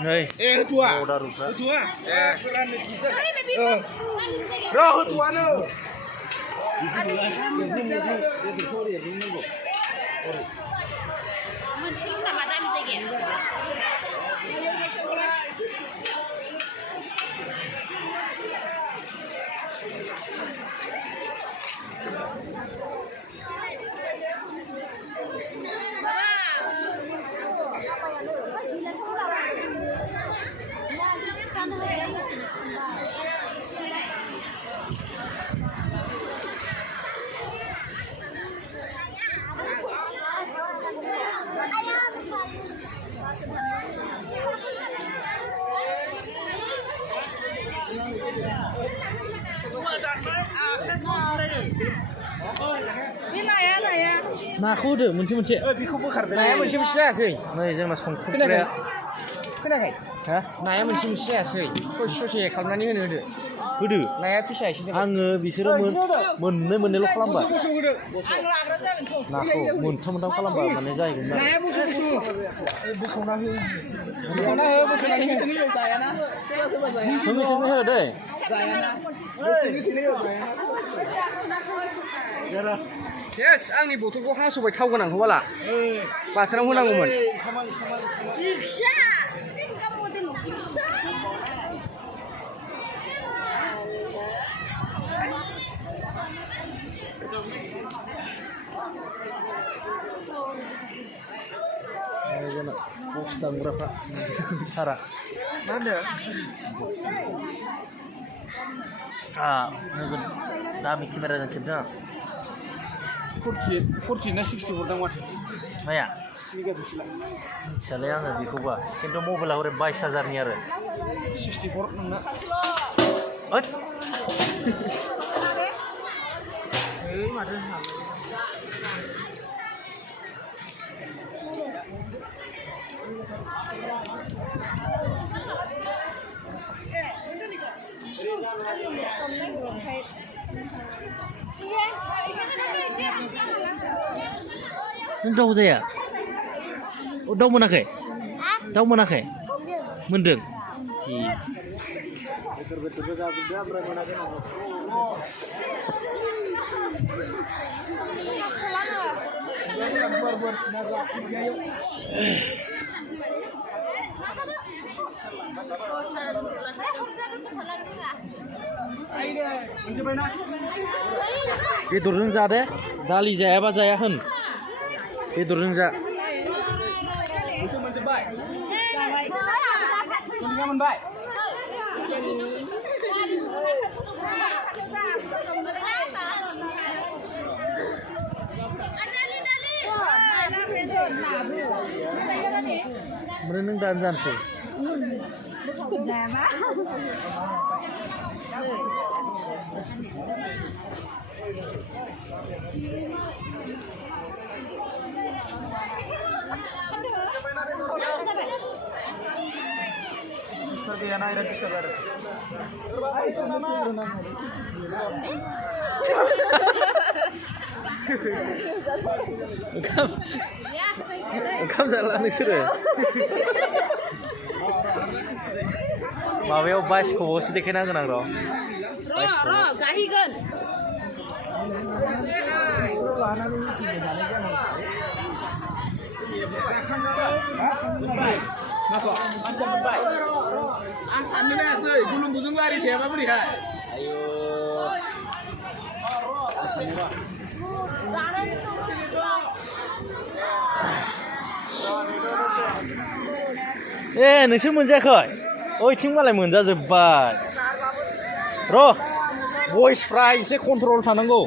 Đây. Eh, tua. Udah rusak. Tua. Roh, tua no. नाखौ होदो मोनसे बेखौ बोखारदो नाया मोनसे जायासै नै जोंना संख्रिया खोनायाखै हा नाया मोनसे जायासै ससे खालामनानै होदो होदो नाया फिसा एसे आङो बिसोरो मोननैल' खालामबाय गुसु होदो आं लाग्रा जागोनथ' नाखौ मोनथाम खालामबा माने जाहैगोन ना नाया गुसु बोखावना हो बोखावनानै हो जायाना सोङै हो दै येस आंनि बथलखौ हास'बाय थाव गोनांखौ बाला बाथोनाव होनांगौमोन जोंना बक्स दामग्राफ्रा थारा मा होनदों नोगोद दामि केमेराजों खेबदों आं 40 ना 64 दां माथो माया मिथियालै आङो बेखौबा खिन्थु मबाइला हरै 22,000नि आरो 64 नोंना ओइ माथो नों दाउ जाया दाउ मोनाखै दाउ मोनाखै मोनदों बेदरजों जा दे दालि जायाबा जाया होन बेदरजों जा मोनजोबबाय मोनबाय ओमफ्राय नों दानो जानोसै डिस्टार्ब गैयाना बिराद डिस्टार्ब आरो ओंखाम जाला नोंसोरो माबायाव 22 खौबोसो देखायनांगोन आं र' जाहैगोन माखौ मानसिया मोनबाय आं साननो नायासै गुलुं गुजुं लारि थायाबा बोरैहाय नोंसोर मोनजायाखै ओइथिं मालाय मोनजाजोब्बाय र' बयसफ्रा एसे कन्ट्रल थानांगौ